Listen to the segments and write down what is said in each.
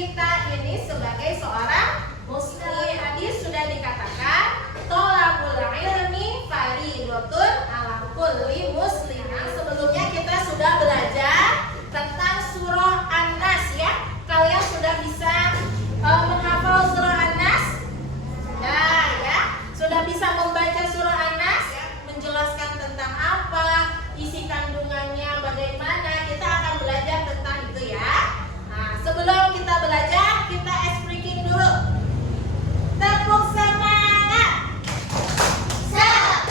kita ini sebagai seorang muslim. Hadis sudah dikatakan thalabul ilmi fardhotun 'ala kulli muslim. Sebelumnya kita sudah belajar tentang surah An-Nas ya. Kalian sudah bisa menghafal surah An-Nas? Sudah ya. Sudah bisa membaca surah An-Nas? Menjelaskan tentang apa, isi kandungannya bagaimana. Kita akan belajar tentang itu ya. Nah, sebelum kita belajar, kita ice breaking dulu. Tepuk semangat. Semangat.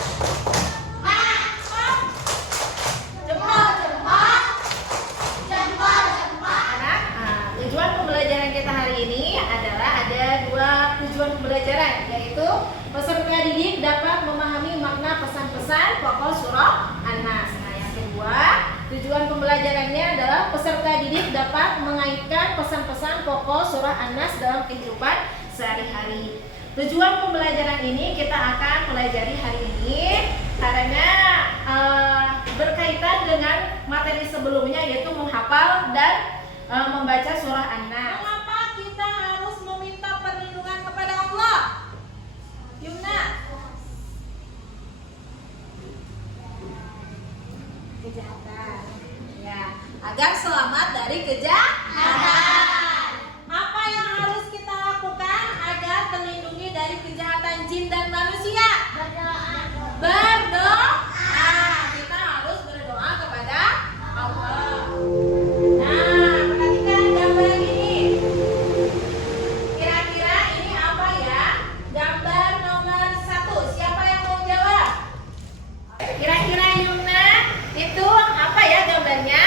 Jempol. Tujuan pembelajaran kita hari ini adalah ada dua tujuan pembelajaran, yaitu peserta didik dapat memahami makna pesan-pesan pokok surah An-Nas. Nah, yang kedua, tujuan pembelajarannya adalah peserta didik dapat mengaitkan pesan-pesan pokok surah An-Nas dalam kehidupan sehari-hari. Tujuan pembelajaran ini kita akan pelajari hari ini karena berkaitan dengan materi sebelumnya, yaitu menghafal dan membaca surah An-Nas. Mengapa kita harus meminta perlindungan kepada Allah? Yumna. Kejahatan. Ya, agar selamat dari kejahatan. Apa yang harus kita lakukan agar terlindungi dari kejahatan jin dan manusia? Berdoa. Kita harus berdoa kepada Allah. Nah, perhatikan gambar ini. Kira-kira ini apa ya? Gambar nomor 1. Siapa yang mau jawab? Kira-kira Yumna, itu apa ya gambarnya?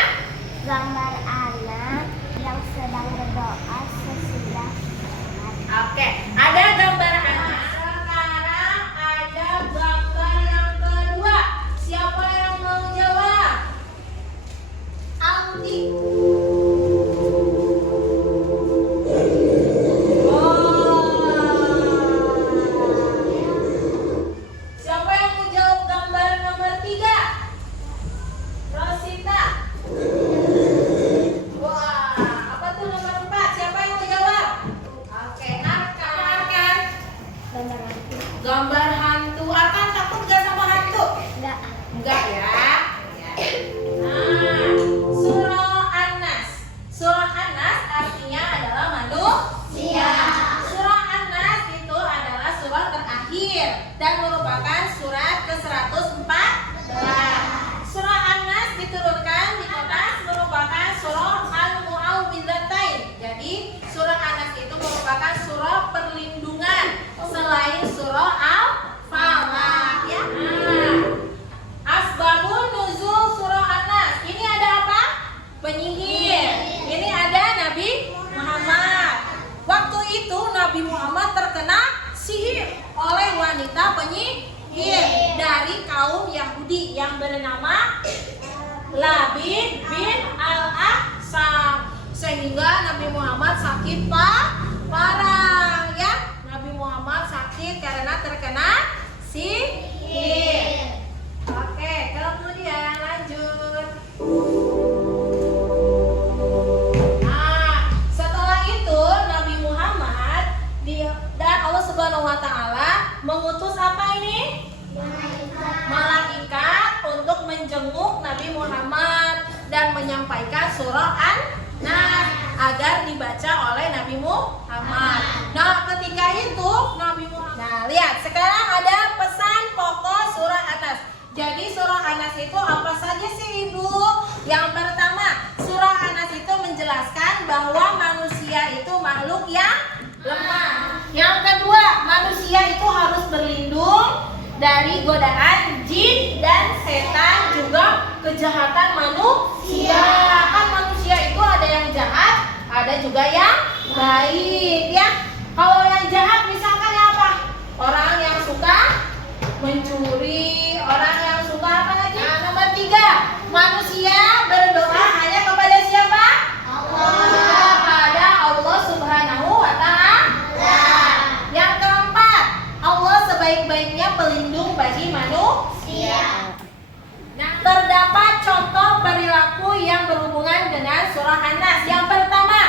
Gambar anak yang sedang berdoa sesudah sholat. Oke, ada gambar anak. Sekarang ada gambar yang kedua. Siapa yang mau jawab? Aldi. Siapa yang mau jawab gambar nomor 3? Rosita. Wah, apa tuh nomor 4? Siapa yang mau jawab? Oke, Arkan. Gambar hantu. Arkan takut gak sama hantu? Enggak ya. Nah, surah An-Nas. Surah An-Nas artinya adalah manusia. Surah An-Nas itu adalah surah terakhir dan merupakan surat ke-114. Surah An-Nas diturunkan di atas merupakan surah Al-Mu'awwidzatain. Jadi surah An-Nas itu merupakan surah perlindungan selain surah Al-Falaq ya. Asbabun nuzul surah An-Nas. Ini ada apa? Penyihir. Ini ada Nabi Muhammad. Waktu itu Nabi Muhammad terkena sihir oleh wanita penyihir dari kaum Yahudi yang bernama Labid bin Al-Ahsam, sehingga Nabi Muhammad sakit parah ya. Nabi Muhammad sakit karena terkena sihir. Oke, kemudian lanjut. Nah, setelah itu Nabi Muhammad dan Allah Subhanahu wa taala mengutus apa ini? Malaikat untuk menjenguk Nabi Muhammad dan menyampaikan surah An-Nas agar dibaca oleh Nabi Muhammad. Nah, ketika itu Nabi Muhammad. Nah, lihat, sekarang ada pesan pokok surah An-Nas. Jadi surah An-Nas itu apa saja sih Ibu? Yang pertama, surah An-Nas itu menjelaskan bahwa manusia itu makhluk yang lemah. Yang kedua, manusia itu harus berlindung dari godaan jin dan setan, juga kejahatan manusia. Kan manusia itu ada yang jahat, ada juga yang baik ya. Kalau yang jahat misalkan apa? Orang yang suka mencuri, orang yang suka apa lagi? Nah, nomor 3, manusia berdoa hanya kepada siapa? Allah. Kepada Allah Subhanahu wa taala. Yang keempat, Allah sebaik-baiknya pelindung bagi manusia. Nah, terdapat contoh perilaku yang berhubungan dengan surah An-Nas. Yang pertama,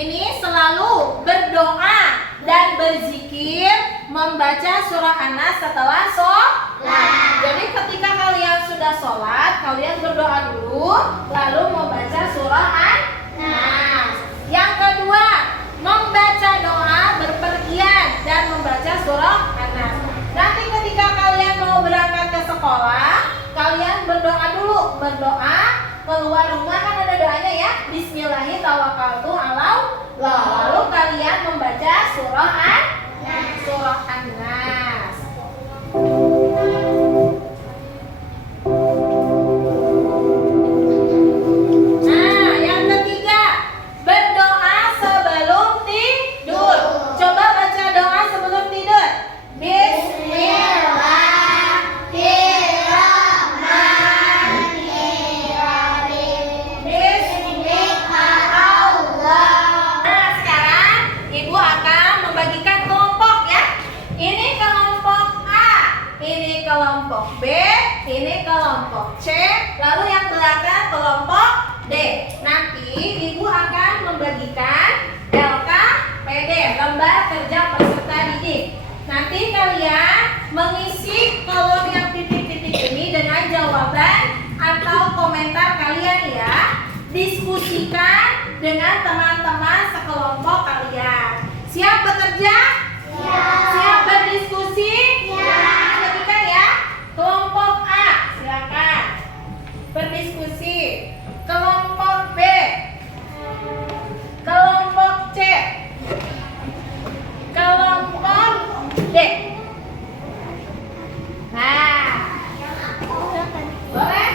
ini selalu berdoa dan berzikir membaca surah An-Nas setelah sholat. Jadi ketika kalian sudah sholat, kalian berdoa dulu, lalu membaca surah An-Nas. Yang kedua, membaca doa berpergian dan membaca surah An-Nas. Nanti ketika kalian mau berangkat ke sekolah, kalian berdoa dulu, keluar rumah kan ada doanya ya, Bismillahirrahmanirrahim. Lalu kalian membaca surah An-Nas. Nah, yang ketiga, berdoa sebelum tidur. Coba baca doa sebelum tidur. Kelompok B, ini kelompok C, lalu yang belakang kelompok D. Nanti ibu akan membagikan LKPD, lembar kerja peserta didik. Nanti kalian mengisi kolom yang titik-titik ini dengan jawaban atau komentar kalian ya. Diskusikan dengan teman-teman sekelompok kalian. Siap bekerja? Siap berdiskusi? Kelompok A, silakan berdiskusi. Kelompok B, kelompok C, kelompok D. Nah, boleh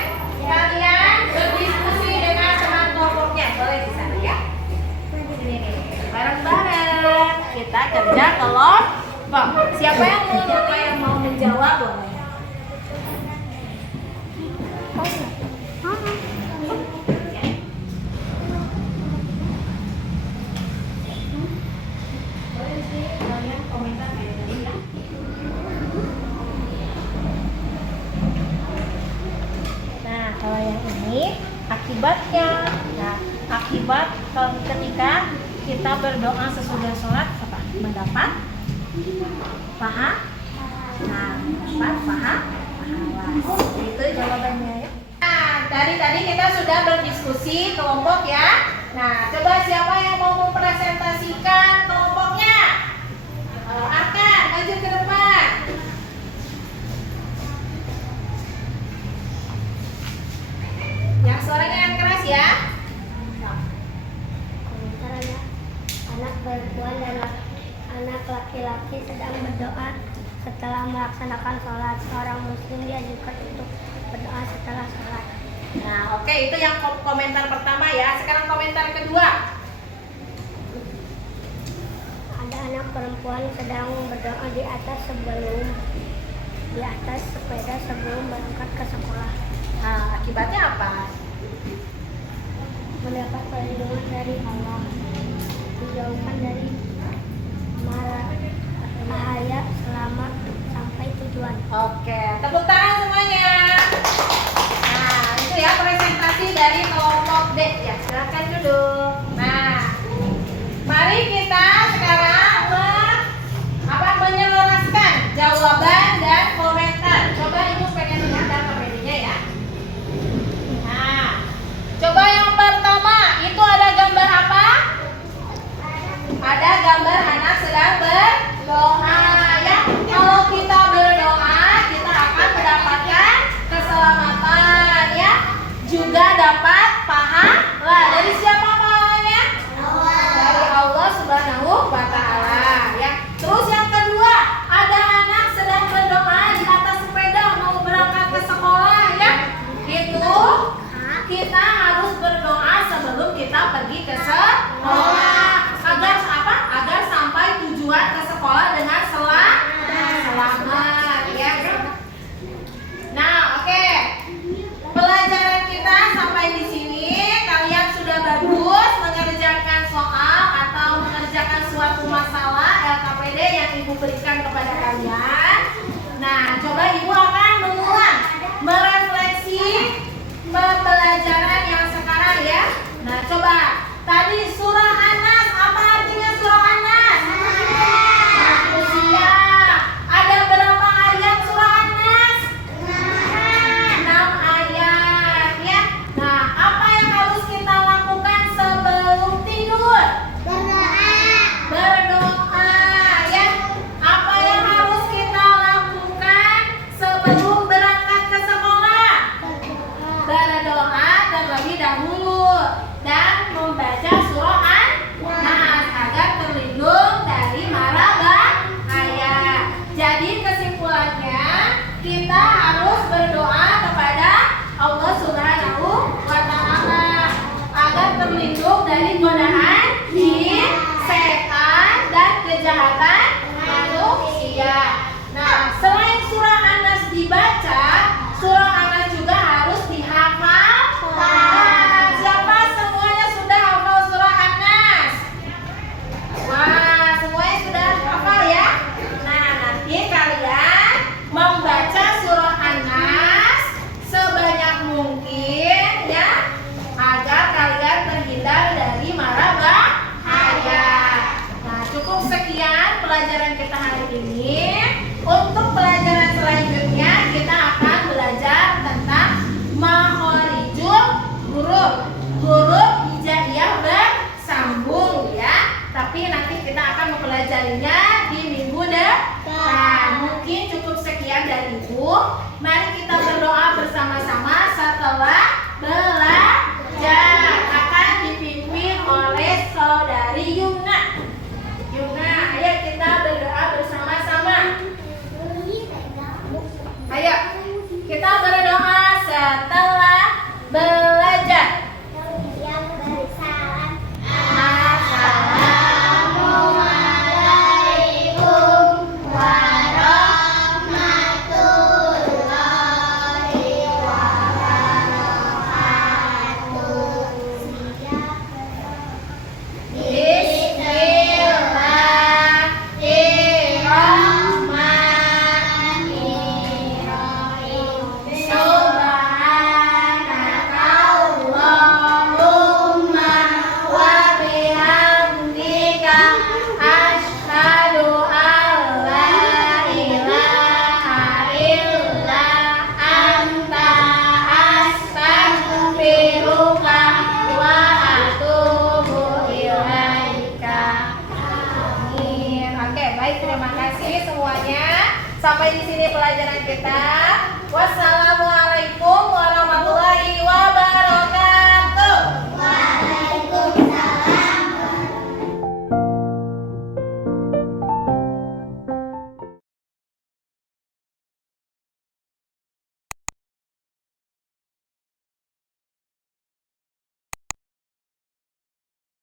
kalian berdiskusi dengan teman kelompoknya, boleh di sana ya. Ini bareng-bareng kita kerja kelompok. Siapa yang mau menjawab boleh. Nah, kalau yang ini akibatnya. Nah, akibat ketika kita berdoa sesudah sholat apa? Mendapat pahala. Nah, mendapat pahala. Itu jawabannya ya. Nah, tadi kita sudah berdiskusi kelompok ya. Nah, coba siapa yang mau mempresentasikan kelompoknya? Akan maju ke depan. Yang suaranya yang keras ya. Komentarnya, anak perempuan dan anak laki-laki sedang berdoa setelah melaksanakan sholat. Seorang muslim diajarkan untuk berdoa setelah sholat. Nah, oke, itu yang komentar pertama ya. Sekarang komentar kedua. Ada anak perempuan sedang berdoa di atas sepeda sebelum berangkat ke sekolah. Nah, akibatnya apa? Mendapat perlindungan dari Allah, dijauhkan dari bahaya selama sampai tujuan. Oke, tepuk tangan semuanya. Nah, itu ya presentasi dari kelompok D ya. Silakan duduk. Nah, mari kita sekarang menyelaraskan jawaban dan komentar. Coba ibu pengen lihat LKPD-nya ya. Nah, coba yang pertama itu ada gambar apa? Ada gambar anak sedang berdoa ya. Kalau kita berdoa, kita akan mendapatkan keselamatan ya. Juga dapat pahala. Dari siapa pahalanya? Dari Allah Subhanahu wa Ta'ala ya. Terus yang kedua, ada anak sedang berdoa di atas sepeda mau berangkat ke sekolah ya. Itu kita harus berdoa sebelum kita pergi ke sekolah. Agar apa? Agar sampai tujuan ke sekolah dengan selamat ya. Nah, oke. Pelajaran kita sampai di sini. Kalian sudah bagus mengerjakan soal atau mengerjakan suatu masalah LKPD yang ibu berikan kepada kalian. Nah, coba ibu akan mengulang, merefleksi pembelajaran yang sekarang ya. Nah, coba tadi surah An-Nas dari godaan jin, setan, dan kejahatan manusia. Nah, selain surah An-Nas dibaca, surah An-Nas juga harus dihafal. Nah, siapa semuanya sudah hafal surah An-Nas? Wah, semuanya sudah hafal ya? Nah, nanti kalian membaca surah An-Nas sebanyak mungkin ya, agar kalian terhindar dari mara bahaya. Nah, cukup sekian pelajaran kita hari ini. Untuk pelajaran selanjutnya kita akan belajar tentang makhorijul huruf, huruf hijaiyah bersambung ya. Tapi nanti kita akan mempelajarinya di minggu depan. Mungkin cukup sekian dari Ibu. Mari kita berdoa bersama-sama setelah belajar. Akan dipimpin oleh saudari Yumna. Yumna, ayo kita berdoa bersama-sama. Ayo, kita berdoa setelah belajar. Assalamualaikum warahmatullahi wabarakatuh. Terima kasih semuanya. Sampai di sini pelajaran kita. Wassalamualaikum.